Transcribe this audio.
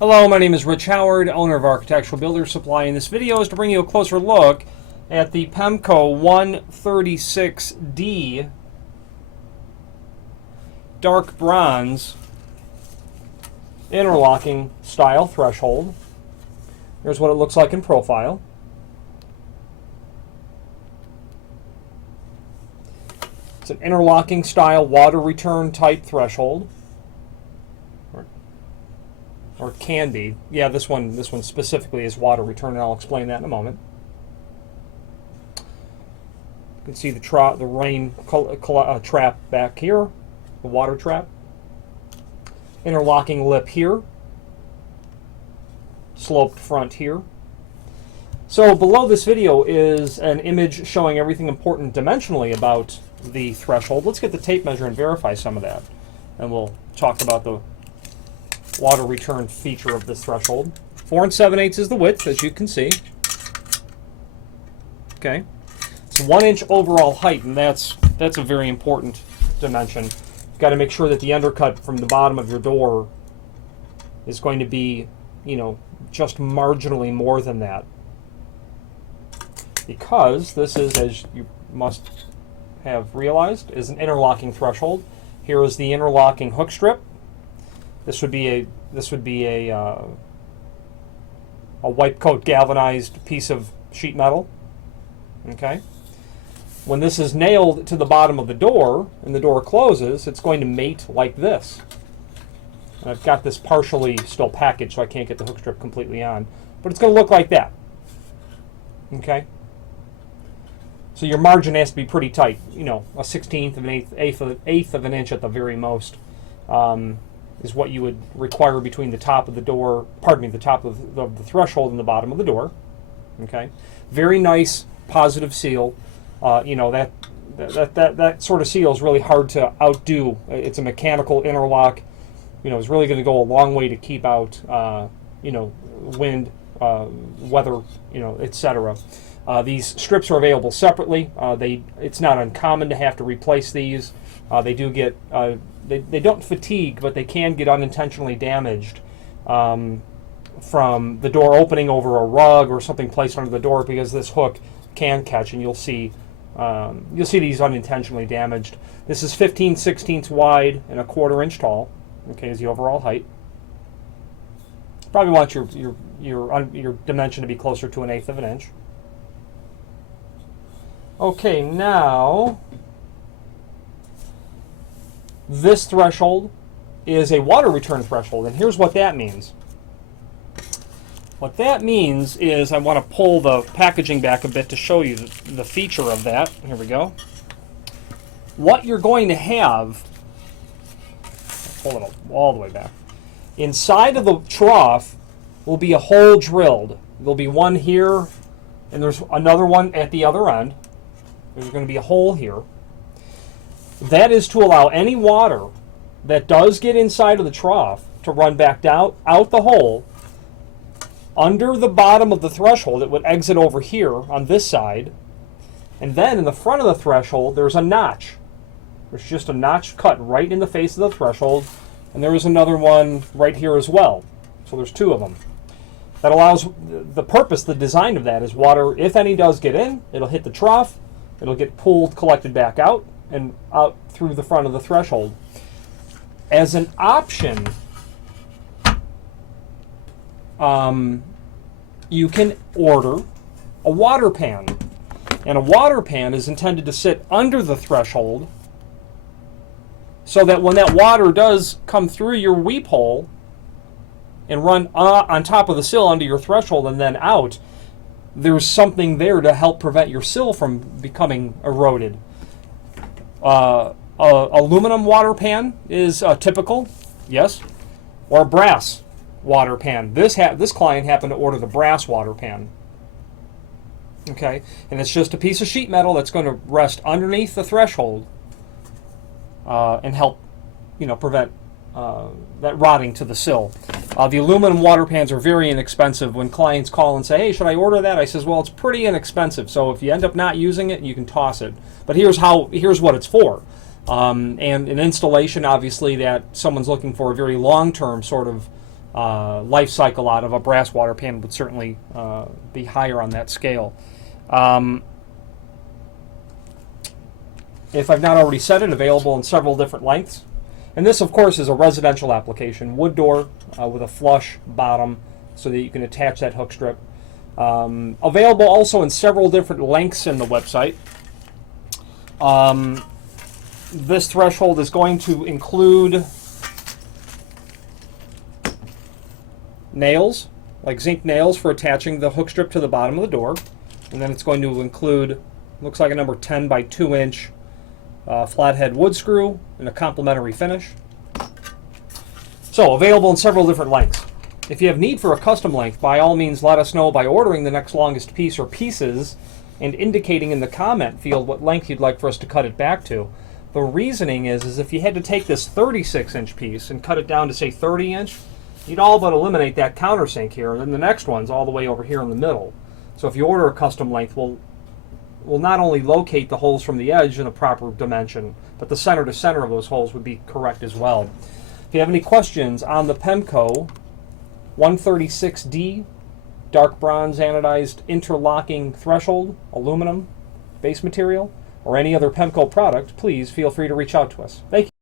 Hello, my name is Rich Howard, owner of Architectural Builders Supply, and this video is to bring you a closer look at the Pemko 136D dark bronze interlocking style threshold. Here's what it looks like in profile. It's an interlocking style water return type threshold. Or it can be. Yeah, this one specifically is water return, and I'll explain that in a moment. You can see the rain trap back here, the water trap. Interlocking lip here. Sloped front here. So below this video is an image showing everything important dimensionally about the threshold. Let's get the tape measure and verify some of that, and we'll talk about the water return feature of this threshold. 4 7/8 is the width, as you can see. Okay, it's 1 inch overall height, and that's a very important dimension. You've got to make sure that the undercut from the bottom of your door is going to be, just marginally more than that, because this is, as you must have realized, is an interlocking threshold. Here is the interlocking hook strip. This would be a wipe coat galvanized piece of sheet metal. Okay. When this is nailed to the bottom of the door and the door closes, it's going to mate like this. And I've got this partially still packaged, so I can't get the hook strip completely on, but it's going to look like that. Okay. So your margin has to be pretty tight. A 1/16 of an eighth of an inch at the very most. Is what you would require between the top of the door, the top of the threshold and the bottom of the door. Okay, very nice positive seal. That sort of seal is really hard to outdo. It's a mechanical interlock. It's really going to go a long way to keep out, wind, weather, etc. These strips are available separately. It's not uncommon to have to replace these. They do get they don't fatigue, but they can get unintentionally damaged from the door opening over a rug or something placed under the door, because this hook can catch, and you'll see these unintentionally damaged. This is 15/16 wide and 1/4 inch tall. Okay, is the overall height. Probably want your dimension to be closer to 1/8 of an inch. Okay, now this threshold is a water return threshold, and here's what that means. What that means is, I want to pull the packaging back a bit to show you the feature of that. Here we go. What you're going to have, I'll pull it all the way back. Inside of the trough will be a hole drilled. There'll be one here, and there's another one at the other end. There's going to be a hole here. That is to allow any water that does get inside of the trough to run back out the hole under the bottom of the threshold. It would exit over here on this side, and then in the front of the threshold there's a notch. There's just a notch cut right in the face of the threshold, and there is another one right here as well. So there's 2 of them. That allows, the purpose, the design of that is water, if any does get in, it'll hit the trough, it'll get pulled, collected back out, and out through the front of the threshold. As an option, you can order a water pan. And a water pan is intended to sit under the threshold, so that when that water does come through your weep hole and run on top of the sill under your threshold and then out, there's something there to help prevent your sill from becoming eroded. Aluminum water pan is typical, yes, or a brass water pan. This client happened to order the brass water pan. Okay, and it's just a piece of sheet metal that's going to rest underneath the threshold and help, prevent that rotting to the sill. The aluminum water pans are very inexpensive. When clients call and say, "Hey, should I order that?" I says, "Well, it's pretty inexpensive. So if you end up not using it, you can toss it. But here's what it's for." And an installation, obviously, that someone's looking for a very long-term sort of life cycle out of. A brass water pan would certainly be higher on that scale. If I've not already said it, available in several different lengths. And this, of course, is a residential application. Wood door with a flush bottom so that you can attach that hook strip. Available also in several different lengths in the website. This threshold is going to include nails, like zinc nails for attaching the hook strip to the bottom of the door. And then it's going to include, looks like a number 10 by 2 inch flathead wood screw and a complementary finish. So available in several different lengths. If you have need for a custom length, by all means let us know by ordering the next longest piece or pieces and indicating in the comment field what length you'd like for us to cut it back to. The reasoning is if you had to take this 36-inch piece and cut it down to, say, 30-inch, you'd all but eliminate that countersink here, and then the next one's all the way over here in the middle. So if you order a custom length, we'll not only locate the holes from the edge in the proper dimension, but the center to center of those holes would be correct as well. If you have any questions on the Pemko 136D dark bronze anodized interlocking threshold aluminum base material, or any other Pemko product, please feel free to reach out to us. Thank you.